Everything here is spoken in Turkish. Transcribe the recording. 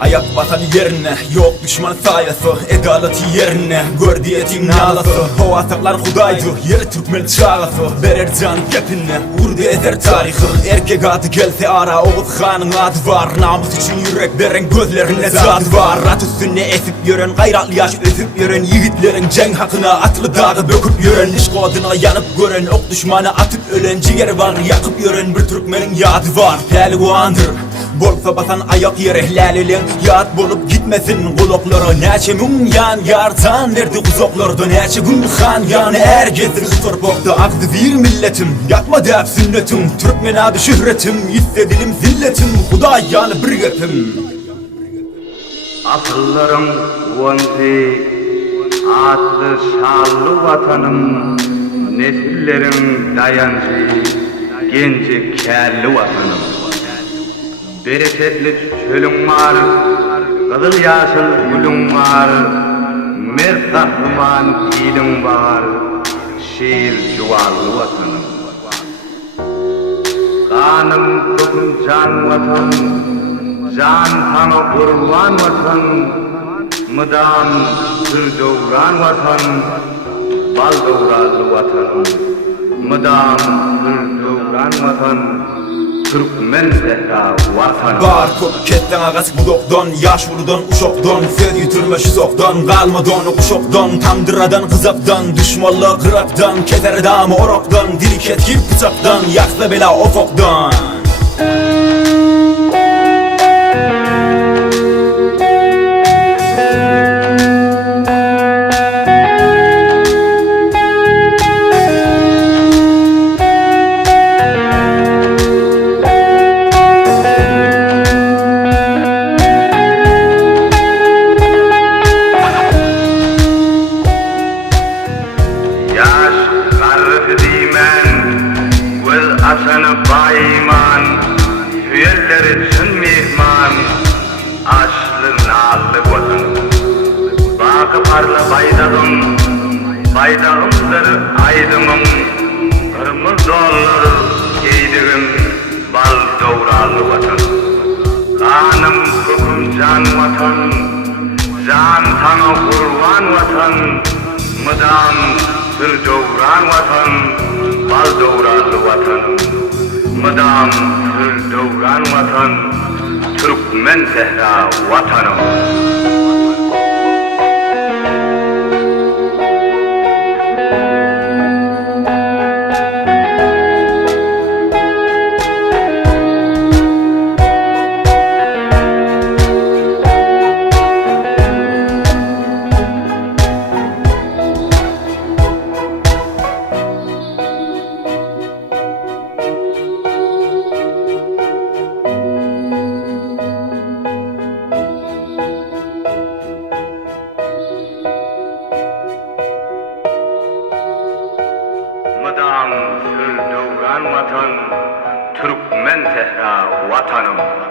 Ayak batan yerine, yok düşman sayası, edaleti yerine, gör diyetin nalası. O asaklar hudaydı, yer Türkmen çağası, verer can kepinle, vurdu ezer tarihı. Erkek adı gelse ara, Oğuz Han'ın adı var. Namus için yürek veren gözlerine zadı var. At üstüne esip yören, gayratlı yaş özüp yören yiğitlerin cenk hakkına atlı dağı böküp yören. İş koduna yanıp gören, ok düşmana atıp ölen ciğer var, yakıp yören bir Türkmenin yadı var. Peliguandır, bolsa basan ayak yere lalilen, yat bolup gitmesin kulakları. Neçe gün yan yartan verdi uzaklarda, neçe gün han yani ergesiz torpakta. Aktı bir milletim, yakma dep sünnetim, Türkmen adı şöhretim, hissedilim zilletim, Huday yani bir gepim. Asıllarım vanti, atlı şallı vatanım, nesillerim dayancı, genci kelli vatanım. Bereketli çölüm var, kızıl yaşıl gülüm var, mert kahraman ilim var, şiir cuvarlı vatanım. Kanım dokun can vatan, can tanı kurban vatan, mıdam sır doğuran vatan, bal doğralı vatan, mıdam sır doğuran vatan, Türkmen zehra vatan. Bar kop ketten ağası budokdan, yaş vurudan uşokdan, söz yuturma şizokdan, kalmadan okuşokdan, tamdıradan kızaptan, düşmanlı kıraptan, keser damı oroktan, dili ketkip bıçaktan, yaksa bela ofoktan. Asanı bayman, hüyelleri için mihman, açlı nallı vatan. Bakı parla baydağım, baydağımdır aydımım, kırmızı dolları giydiğim bal doğralı vatan. Kanım kokum can vatan, can sana kurban vatan, mıdam sır doğuran vatan, bal doğralı vatan, mıdam sır doğuran vatan, Türkmen zehra vatanım. Mıdam sır doğuran vatan, Türkmen zehra vatanım.